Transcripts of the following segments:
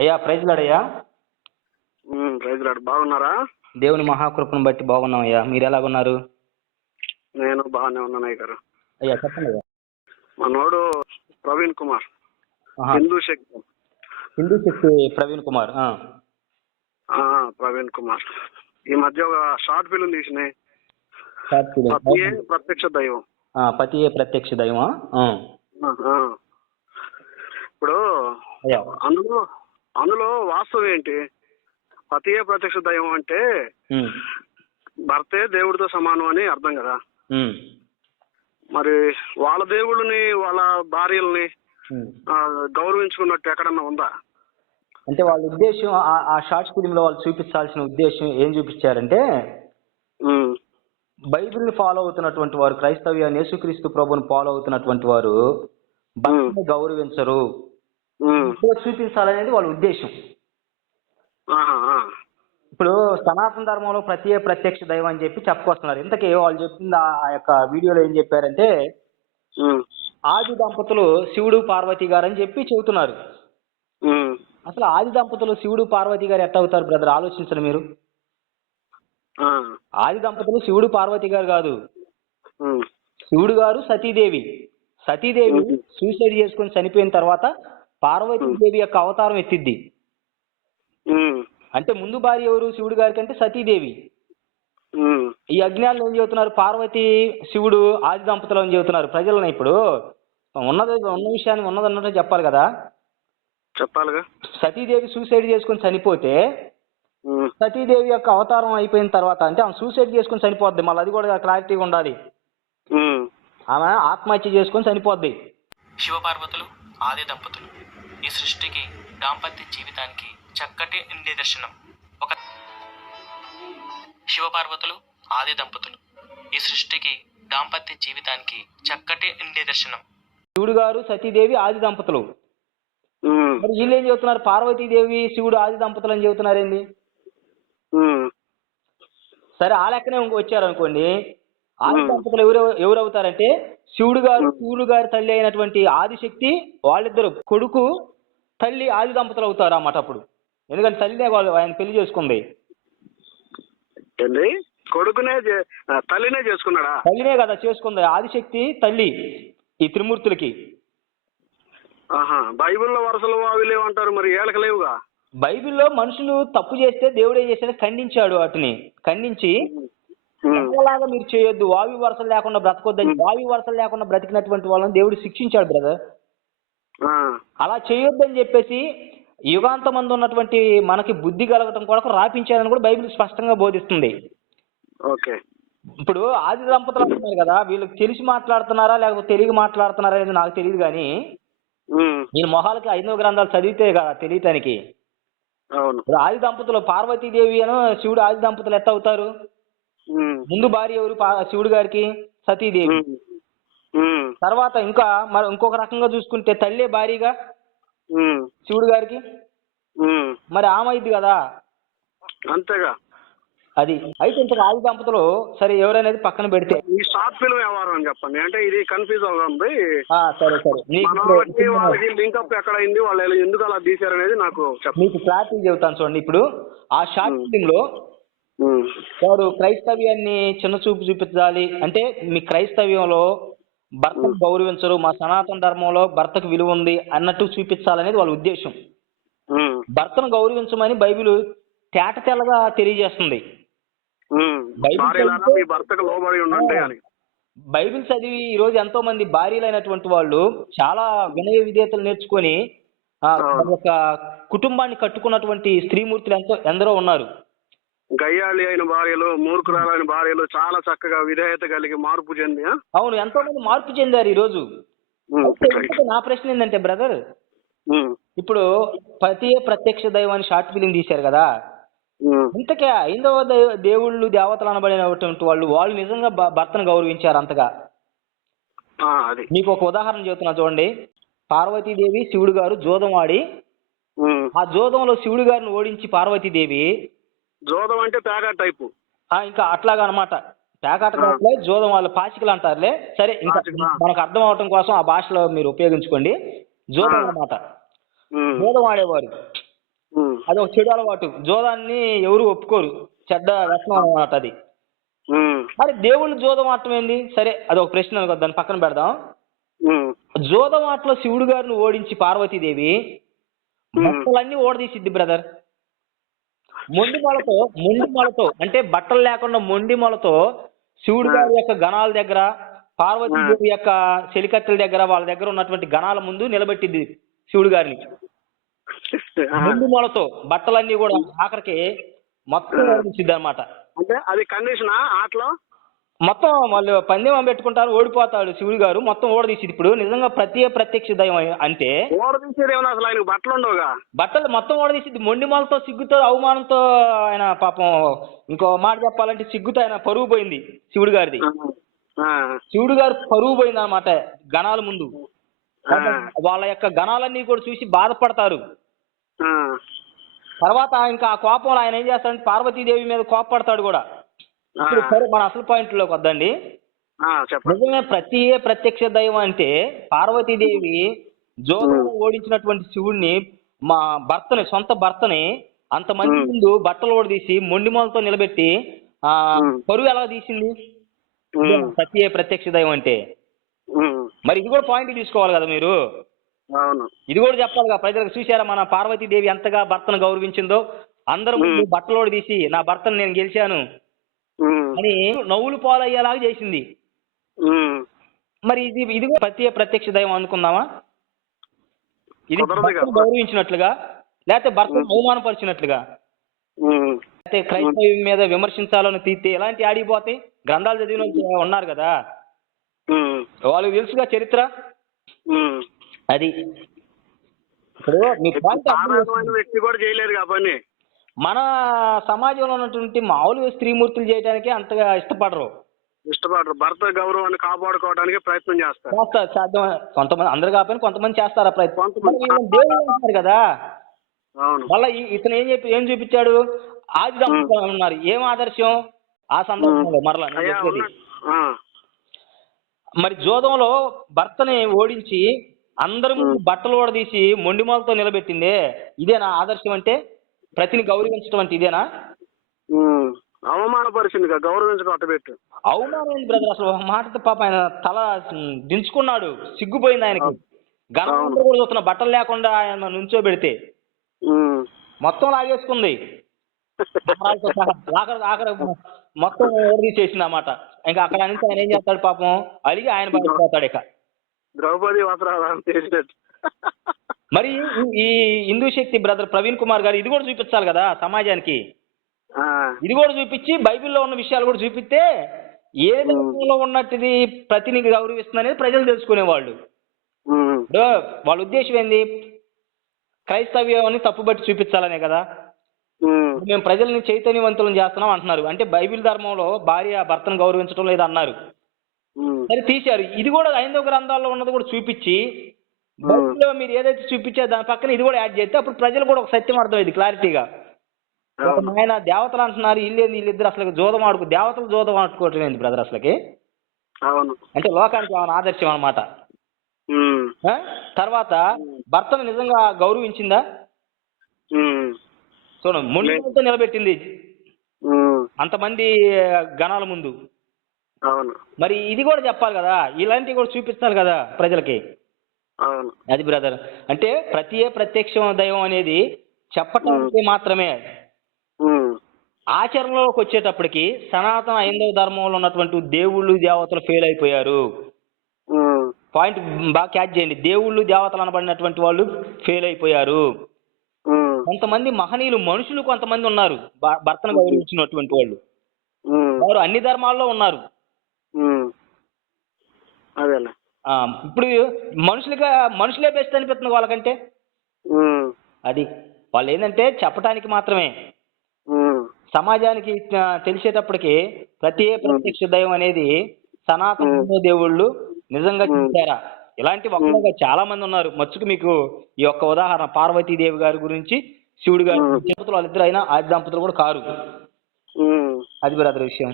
అయ్యా ప్రైజ్లాడయ్యా ఉమ్, praise lord బాగున్నారా? దేవుని మహాకృపను బట్టి బాగున్నాం అయ్యా. మీరు ఎలాగున్నారు? నేను బాగానే ఉన్నాను అయ్య గారు అయ్యా చెప్పండి. అయ్యా మనోడు ప్రవీణ్ కుమార్. హిందూ శక్తి. హిందూ శక్తి ప్రవీణ్ కుమార్ ప్రవీణ్ కుమార్. ఈ మధ్య ఒక షార్ట్ ఫిల్మ్ తీసినాయి ప్రత్యక్ష దైవం. పతియే ప్రత్యక్ష ఆ. ఇప్పుడు అయ్యా. అందులో అందులో వాస్తవం ఏంటి? పతియే ప్రత్యక్ష దైవం అంటే. భర్తే దేవుడితో సమానం అని అర్థం కదా. మరి వాళ్ళ దేవుళ్ళని వాళ్ళ భార్యల్ని గౌరవించుకున్నట్టు ఎక్కడన్నా ఉందా? అంటే వాళ్ళ ఉద్దేశం ఆ- షార్ట్ ఫిలింలో వాళ్ళు చూపించాల్సిన ఉద్దేశం ఏం చూపించారంటే బైబిల్ని ఫాలో అవుతున్నటువంటి వారు క్రైస్తవ్యాన్ని యేసుక్రీస్తు ప్రభుని ఫాలో అవుతున్నటువంటి వారు భక్తిని గౌరవించరు. చూపించాలనేది వాళ్ళ ఉద్దేశం. ఇప్పుడు సనాతన ధర్మంలో ప్రతి ప్రత్యక్ష దైవం అని చెప్పి చెప్పుకొస్తున్నారు. ఇంతకీ వాళ్ళు చెప్పింది ఆ యొక్క వీడియోలో ఏం చెప్పారంటే ఆది దంపతులు శివుడు పార్వతి గారు అని చెప్పి చెబుతున్నారు. అసలు ఆది దంపతులు శివుడు పార్వతి గారు ఎట్ట అవుతారు బ్రదర్? ఆలోచించండి మీరు. ఆది దంపతులు శివుడు పార్వతి గారు కాదు. శివుడు గారు సతీదేవి. సతీదేవి సూసైడ్ చేసుకొని చనిపోయిన తర్వాత పార్వతీదేవి యొక్క అవతారం ఎత్తిద్ది. అంటే ముందు భార్య ఎవరు? శివుడు గారి కంటే సతీదేవి. ఈ అజ్ఞానులు ఏం చెబుతున్నారు? పార్వతి శివుడు ఆది దంపతులు అని చెబుతున్నారు ప్రజలను ఇప్పుడు. ఉన్నది ఉన్న విషయాన్ని ఉన్నదన్నట్టు చెప్పాలి కదా? చెప్పాలిగా. సతీదేవి సూసైడ్ చేసుకొని చనిపోతే సతీదేవి యొక్క అవతారం అయిపోయిన తర్వాత అంటే ఆమె సూసైడ్ చేసుకొని చనిపోద్ది. మళ్ళీ అది కూడా క్లారిటీగా ఉండాలి. ఆమె ఆత్మహత్య చేసుకొని చనిపోద్ది. శివపార్వతులు ఆది దంపతులు. ఈ సృష్టికి దాంపత్య జీవితానికి చక్కటి నిదర్శనం. ఒక శివపార్వతులు ఆది దంపతులు. ఈ సృష్టికి దాంపత్య జీవితానికి చక్కటి నిదర్శనం. శివుడు గారు సతీదేవి ఆది దంపతులు. మరి వీళ్ళు ఏం చెబుతున్నారు పార్వతీదేవి శివుడు ఆది దంపతులు అని చెబుతున్నారేంది? సరే ఆ లెక్కనే వచ్చారు అనుకోండి ఆది దంపతులు ఎవరు ఎవరు అవుతారంటే శివుడు గారు శివుడు గారి తల్లి అయినటువంటి ఆదిశక్తి వాళ్ళిద్దరు కొడుకు తల్లి ఆది దంపతులు అవుతారు అన్నమాట అప్పుడు. ఎందుకంటే తల్లినే వాళ్ళు ఆయన పెళ్ళి చేసుకుంది. ఏంది? కొడుకునే తల్లినే చేసుకున్నాడా? తల్లినే కదా చేసుకుంది. ఆదిశక్తి తల్లి ఈ త్రిమూర్తులకి. బైబిల్లో వరుసలు అవి లేవంటారు మరి ఏళ్ళకి లేవుగా? బైబిల్లో మనుషులు తప్పు చేస్తే దేవుడు ఏం చేశాడు? ఖండించాడు వాటిని. ఖండించి అలాగా మీరు చేయొద్దు. వావి వరసలు లేకుండా బ్రతకొద్దని వావి వరసలు లేకుండా బ్రతికినటువంటి వాళ్ళని దేవుడు శిక్షించాడు బ్రదర్ అలా చేయొద్దని చెప్పేసి యుగాంతమందు ఉన్నటువంటి మనకి బుద్ధి కలగటం కొరకు రాపించాలని కూడా బైబిల్ స్పష్టంగా బోధిస్తుంది. ఓకే. ఇప్పుడు ఆది దంపతులు అంటున్నారు కదా వీళ్ళకి తెలిసి మాట్లాడుతున్నారా లేకపోతే తెలియ మాట్లాడుతున్నారా అనేది నాకు తెలియదు కానీ నేను మొహాలకి ఐదో గ్రంథాలు చదివితే కదా తెలియటానికి. ఆది దంపతులు పార్వతీదేవి అను శివుడు ఆది దంపతులు ఎట్ట అవుతారు? ముందు భార్య ఎవరు? శివుడు గారికి? సతీదేవి. తర్వాత ఇంకా మరి ఇంకొక రకంగా చూసుకుంటే తల్లే భారీగా శివుడు గారికి? మరి ఆమె అయింది కదా? అంతేగా. అది. అయితే ఇంతకు ఆది దంపతులు సరే ఎవరనేది పక్కన పెడితే. ఈ షార్ట్ ఫిల్మ్ వ్యవహారం అని చెప్పండి. అంటే ఇది కన్ఫ్యూజ్ అవుతుంది సరే సరే. నీకు వాళ్ళకి లింకప్ ఎక్కడ అయింది వాళ్ళు ఎందుకు అలా తీశారనేది నాకు చెప్పండి. మీకు క్లారిటీ చెబుతాను చూడండి. ఇప్పుడు ఆ షార్ట్ ఫిలిం లో వారు క్రైస్తవ్యాన్ని చిన్న చూపు చూపించాలి. అంటే మీ క్రైస్తవ్యంలో భర్తను గౌరవించరు మా సనాతన ధర్మంలో భర్తకు విలువ ఉంది అన్నట్టు చూపించాలనేది వాళ్ళ ఉద్దేశం. భర్తను గౌరవించమని బైబిల్ తేట తెల్లగా తెలియజేస్తుంది. బైబిల్ చదివి ఈ రోజు ఎంతో మంది భార్యలైనటువంటి వాళ్ళు చాలా వినయ విధేయతలు నేర్చుకొని యొక్క కుటుంబాన్ని కట్టుకున్నటువంటి స్త్రీమూర్తులు ఎంతో ఎందరో ఉన్నారు. గయ్యాళి అయిన భార్యలు మూర్ఖురాలైన భార్యలు చాలా చక్కగా విధేయత కలిగి మార్పు చెంది? అవును ఎంతో మంది మార్పు చెందారు ఈ రోజు. నా ప్రశ్న ఏంటంటే బ్రదర్ ఇప్పుడు ప్రతి ప్రత్యక్ష దైవం అని షార్ట్ ఫిలిం తీశారు కదా. ఇంతకే ఐదవ దైవ- దేవుళ్ళు దేవతలు అనబడినటువంటి వాళ్ళు వాళ్ళు నిజంగా భర్తను గౌరవించారు అంతగా? మీకు ఒక ఉదాహరణ చెబుతున్నా చూడండి. పార్వతీదేవి శివుడు గారు జోదం ఆడి. ఆ జోదంలో శివుడు గారిని ఓడించి పార్వతీదేవి జోదం అంటే పేగా టైపు. ఇంకా అట్లాగా అనమాట పేకాట జోదం వాళ్ళ పాచికలు అంటారులే. సరే ఇంకా? మనకు అర్థం అవటం కోసం ఆ భాషలో మీరు ఉపయోగించుకోండి. జోదం అన్నమాట. ఉమ్, జోదం ఆడేవారు. అది ఒక చెడు అలవాటు. జోదాన్ని ఎవరు ఒప్పుకోరు. చెడ్డ వ్యసనం అన్నమాట అది. మరి దేవుళ్ళు జోదం ఆడటం ఏంది? సరే అది ఒక ప్రశ్న అనుకో దాన్ని పక్కన పెడదాం. జోదం ఆటలో శివుడు గారిని ఓడించి పార్వతీదేవి బట్టలన్నీ ఓడదీసిద్ది బ్రదర్. మొండి మొలతో మొండి మొలతో అంటే బట్టలు లేకుండా మొండి మొలతో శివుడు గారి యొక్క గణాల దగ్గర పార్వతీదేవి యొక్క చెలికత్తెల దగ్గర వాళ్ళ దగ్గర ఉన్నటువంటి గణాల ముందు నిలబెట్టింది శివుడు గారిని మొండి మొలతో బట్టలన్నీ కూడా ఆఖరికి మొత్తం ఓడించిద్ది అనమాట అంటే అది కండిషనా ఆటలో? మొత్తం వాళ్ళు పందెం పెట్టుకుంటారు ఓడిపోతాడు శివుడు గారు మొత్తం ఓడదీసిద్ది ఇప్పుడు. నిజంగా ప్రతి ప్రత్యక్ష దైవం అంటే ఓడ తీసేది ఏమన్నా అసలు ఆయనకు బట్టలు ఉండవుగా? బట్టలు మొత్తం ఓడదీసిద్ది మొండి మొలతో సిగ్గుతో అవమానంతో ఆయన పాపం ఇంకో మాట చెప్పాలంటే సిగ్గుతో ఆయన పరువు పోయింది శివుడు గారిది. శివుడు గారు పరువు పోయింది అనమాట గణాల ముందు. వాళ్ళ యొక్క గణాలన్నీ కూడా చూసి బాధపడతారు. తర్వాత ఇంకా ఆ కోపంలో ఆయన ఏం చేస్తాడంటే పార్వతీదేవి మీద కోపపడతాడు కూడా. ఇప్పుడు సరే మన అసలు పాయింట్లోకి వద్దండి. ఆ, చెప్పండి. నిజమే ప్రతి ప్రత్యక్ష దైవం అంటే పార్వతీదేవి జోదం ఓడించినటువంటి శివుడిని మా భర్తని సొంత భర్తని అంతమంది మ్మ్. ముందు బట్టలు ఓడదీసి మొండి మొలతో నిలబెట్టి ఆ. పరువు ఎలా తీసింది? ప్రతి ప్రత్యక్ష దైవం అంటే. మరి ఇది కూడా పాయింట్ తీసుకోవాలి కదా మీరు? ఇది కూడా చెప్పాలిగా ప్రజలకు. చూసారా మన పార్వతీదేవి ఎంతగా భర్తను గౌరవించిందో? అందరూ ముందు బట్టలు తీసి నా భర్తను నేను గెలిచాను. అని నవ్వులు పాలయ్యేలాగా చేసింది. మరి ఇది ఇది ప్రతి ప్రత్యక్ష దైవం అనుకుందామా? ఇది. గౌరవించినట్లుగా లేకపోతే భర్తను అవమానపరిచినట్లుగా? అయితే క్రైస్తవం మీద విమర్శించాలని తీస్తే ఎలాంటి ఆడిపోతాయి? గ్రంథాలు చదివిన ఉన్నారు కదా. వాళ్ళకి తెలుసుగా చరిత్ర. అది. ఇప్పుడు. వ్యక్తి కూడా చేయలేరు ఆ పని. మన సమాజంలో ఉన్నటువంటి మామూలు స్త్రీమూర్తులు చేయడానికి అంతగా ఇష్టపడరు. ఇష్టపడరు. భర్త గౌరవాన్ని కాపాడుకోవడానికి ప్రయత్నం చేస్తారు. చేస్తారు సాధ్యం. కొంతమంది అందరు కాకపోయినా కొంతమంది చేస్తారు ఆ ప్రయత్నం. దేవుడు అంటున్నారు కదా. మళ్ళీ ఇతను ఏం చెప్పి ఏం చూపించాడు? ఆది ఉన్నారు ఏం ఆదర్శం? ఆ సందర్భంలో మరలా మరి జోదంలో భర్తని ఓడించి అందరి బట్టలు ఓడదీసి మొండిమాలతో నిలబెట్టిందే. ఇదేనా ఆదర్శం అంటే? ప్రతిని గౌరవించడం అంటే ఇదేనా? అవమానపరిచింది గౌరవించడం అట్టబెట్టు. అవమానం బ్రదర్ అసలు ఒక మాటతో పాప ఆయన తల దించుకున్నాడు సిగ్గుపోయింది ఆయనకి. కూడా చూస్తున్న బట్టలు లేకుండా ఆయన నుంచోబెడితే. మొత్తం లాగేసుకుంది. ఆఖరి ఆఖరి మొత్తం ఓడదీసేసింది అన్నమాట ఇంకా అక్కడ నుంచి ఆయన ఏం చేస్తాడు పాపం? అలిగి ఆయన పడిపోతాడు ఇక. ద్రౌపది వస్త్రాలు చేసినట్టు. మరి ఈ- హిందూ శక్తి బ్రదర్ ప్రవీణ్ కుమార్ గారు ఇది కూడా చూపించాలి కదా సమాజానికి? ఇది కూడా చూపించి బైబిల్లో ఉన్న విషయాలు కూడా చూపిస్తే ఏ ధర్మంలో ఉన్నట్టుది ప్రతిని గౌరవిస్తుంది అనేది ప్రజలు తెలుసుకునేవాళ్ళు. వాళ్ళ ఉద్దేశం ఏంది? క్రైస్తవ్యాన్ని తప్పుబట్టి చూపించాలనే కదా. మేము ప్రజల్ని చైతన్యవంతులను చేస్తున్నాం అంటున్నారు. అంటే బైబిల్ ధర్మంలో భార్య భర్తను గౌరవించడం లేదు అన్నారు ఉమ్, సరే తీశారు. ఇది కూడా ఐదవ గ్రంథాల్లో ఉన్నది కూడా చూపించి బైబిల్లో మీరు ఏదైతే చూపించారో దాని పక్కన ఇది కూడా యాడ్ చేస్తే అప్పుడు ప్రజలు కూడా ఒక సత్యం అర్థమైంది క్లారిటీగా. ఆయన దేవతలు అంటున్నారు వీళ్ళేంది వీళ్ళిద్దరు అసలు జోదం ఆడుకు దేవతలు జోదం ఆడుకోవటం ఏంది బ్రదర్ అసలుకి? అంటే లోకానికి ఏమైనా ఆదర్శం అనమాట తర్వాత భర్తను నిజంగా గౌరవించిందా? చూడండి ముందుతో నిలబెట్టింది. అంతమంది గణాల ముందు. మరి ఇది కూడా చెప్పాలి కదా ఇలాంటివి కూడా చూపించాలి కదా ప్రజలకి. అది బ్రదర్ అంటే ప్రతి ప్రత్యక్ష దైవం అనేది చెప్పటానికి మాత్రమే ఆచరణలోకి వచ్చేటప్పటికి సనాతన హైందవ ధర్మంలో ఉన్నటువంటి దేవుళ్ళు దేవతలు ఫెయిల్ అయిపోయారు. పాయింట్ బాగా క్యాచ్ చేయండి. దేవుళ్ళు దేవతలు అనబడినటువంటి వాళ్ళు ఫెయిల్ అయిపోయారు. కొంతమంది మహనీయులు మనుషులు కొంతమంది ఉన్నారు. భర్తను గౌరవించినటువంటి వాళ్ళు. వారు అన్ని ధర్మాల్లో ఉన్నారు. అదేలే. ఇప్పుడు మనుషులుగా మనుషులే బెస్ట్ అనిపిస్తుంది వాళ్ళకంటే. అది వాళ్ళు ఏంటంటే చెప్పటానికి మాత్రమే. సమాజానికి తెలిసేటప్పటికి ప్రతి ప్రత్యక్ష దైవం అనేది సనాతన దేవుళ్ళు నిజంగా చూసారా ఇలాంటి ఒక్కగా చాలా మంది ఉన్నారు. మచ్చుకు మీకు ఈ యొక్క ఉదాహరణ పార్వతీదేవి గారి గురించి శివుడు గారి దంపతులు వాళ్ళిద్దరు అయినా ఆది దంపతులు కూడా కారు. అది బ్రదర్ విషయం.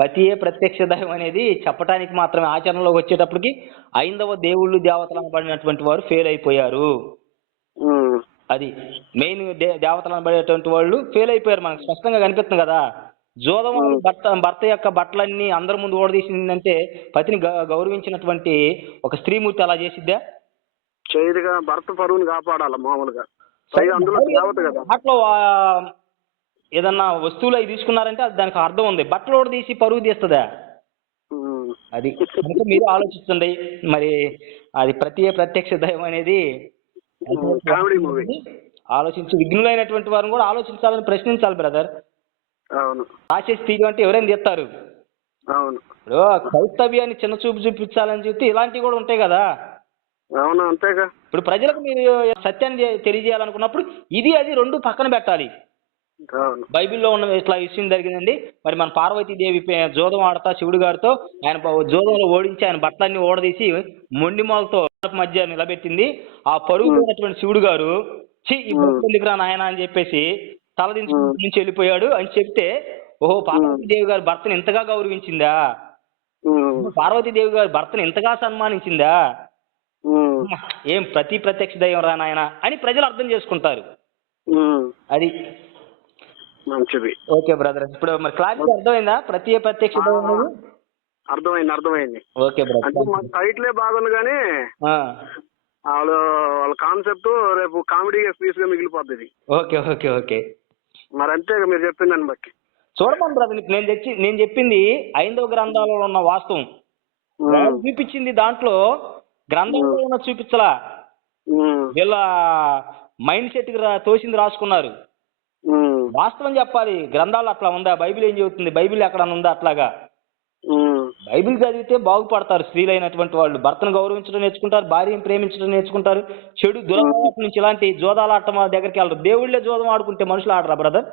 ప్రతి ప్రత్యక్ష దైవం అనేది చెప్పటానికి మాత్రమే ఆచరణలోకి వచ్చేటప్పటికి ఐందవ దేవుళ్ళు దేవతలు అనబడినటువంటి వారు ఫెయిల్ అయిపోయారు. అది మెయిన్ దే దేవతలు అనబడేటువంటి వాళ్ళు ఫెయిల్ అయిపోయారు మనకు స్పష్టంగా కనిపిస్తుంది కదా. జోదం. భర్త భర్త యొక్క బట్టలన్నీ అందరి ముందు ఓడదీసిందంటే పతిని గౌరవించినటువంటి ఒక స్త్రీమూర్తి అలా చేసిద్దా? చేయదుగా భర్త పరువుని కాపాడాలి మామూలుగా? అందులో దేవత కదా. ఏదన్నా వస్తువులు అవి తీసుకున్నారంటే అది దానికి అర్థం ఉంది. బట్టలు ఓడదీసి పరుగు తీస్తుందా. అది కనుక మీరు ఆలోచించండి మరి అది ప్రతి ప్రత్యక్ష దైవం అనేది ఆలోచించి విఘ్నులైనటువంటి వారిని కూడా ఆలోచించాలని ప్రశ్నించాలి బ్రదర్. అవును. రాసేసి తీయడం అంటే ఎవరైనా తీస్తారు? అవును. ఇప్పుడు చిన్న చూపు చూపించాలని చెప్పి ఇలాంటివి కూడా ఉంటాయి కదా. అవును అంతేగా. ఇప్పుడు ప్రజలకు మీరు సత్యాన్ని తెలియజేయాలనుకున్నప్పుడు ఇది అది రెండు పక్కన పెట్టాలి. బైబిల్లో ఉన్న ఇట్లా విషయం జరిగిందండి. మరి మన పార్వతీదేవి పే- జోదం ఆడతా శివుడు గారితో ఆయన జోదంలో ఓడించి ఆయన బట్టలన్నీ ఓడదీసి మొండి మాలతో మధ్య నిలబెట్టింది. ఆ పరుగు పోయినటువంటి శివుడు గారు బట్టలు ఎందుకురా నాయన అని చెప్పేసి తలదించి నుంచి వెళ్ళిపోయాడు అని చెప్తే ఓహో పార్వతీదేవి గారి భర్తను ఇంతగా గౌరవించిందా. పార్వతీదేవి గారి భర్తను ఇంతగా సన్మానించిందా. ఏం ప్రతి ప్రత్యక్ష దైవం రా నాయన అని ప్రజలు అర్థం చేసుకుంటారు. అది మంచిది. Okay brother. ఇప్పుడు మరి క్లారిటీ అర్థమైందా? ప్రతి ప్రత్యక్ష దైవం అనేది? అర్థమైంది అర్థమైంది. ఓకే అంటే బ్రదర్ మా టైటిలే బాగుంది కానీ వాళ్ళు వాళ్ళ కాన్సెప్ట్ రేపు కామెడీ పీస్గా మిగిలిపోద్ది ఓకే ఓకే ఓకే. మరి అంతే మీరు చెప్పిన దాన్ని బట్టి. చూడమని బ్రదర్ నేను తెచ్చి నేను చెప్పింది ఐదవ గ్రంథాలలో ఉన్న వాస్తవం. చూపించింది దాంట్లో గ్రంథంలో ఉన్న చూపించలా. వీళ్ళ మైండ్ సెట్ తోసింది రాసుకున్నారు. వాస్తవం చెప్పాలి. గ్రంథాలు అట్లా ఉందా? బైబిల్ ఏం చెబుతుంది? బైబిల్ ఎక్కడ ఉందా అట్లాగా. బైబిల్ చదివితే బాగుపడతారు. స్త్రీలైనటువంటి వాళ్ళు భర్తను గౌరవించడం నేర్చుకుంటారు భార్యను ప్రేమించడం నేర్చుకుంటారు. చెడు దురలవాట్ల నుంచి ఇలాంటి జోదాల ఆట మా దగ్గరికి వెళ్ళరు. దేవుళ్ళే జోదం ఆడుకుంటే మనుషులు ఆడరా బ్రదర్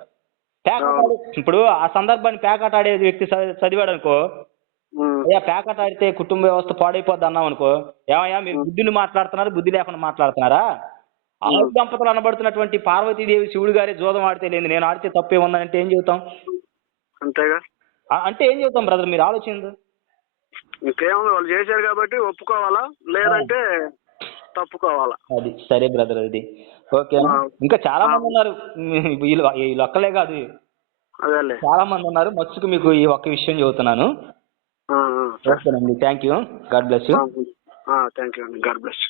పేకాట ఆడే. ఇప్పుడు ఆ సందర్భాన్ని పేకాట ఆడే వ్యక్తి చదివాడు అనుకో. అయ్యా పేకాట ఆడితే కుటుంబ వ్యవస్థ పాడైపోద్ది అన్నాం అనుకో ఏమయ్యా మీరు బుద్ధిని మాట్లాడుతున్నారు బుద్ధి లేకుండా మాట్లాడుతున్నారా? ఆరు దంపతులు అనబడుతున్నటువంటి పార్వతీదేవి శివుడు గారే జోదం ఆడితే లేదు నేను ఆడితే తప్పే ఉందంటే ఏం చెబుతాం? అంతేగా? అంటే ఏం చెబుతాం బ్రదర్ మీరు ఆలోచించు ఇంకేముంది వాళ్ళు చేశారు కాబట్టి ఒప్పుకోవాలా? లేదంటే తప్పుకోవాలా? అది సరే బ్రదర్ అది. ఓకే. ఇంకా చాలా మంది ఉన్నారు. వీళ్ళు వీళ్ళు ఒక్కలే కాదు. చాలా మంది ఉన్నారు. మచ్చుకు మీకు ఈ ఒక్క విషయం చెబుతున్నాను. ఓకేనండి. Thank you. God bless you. Thank you అండి. God bless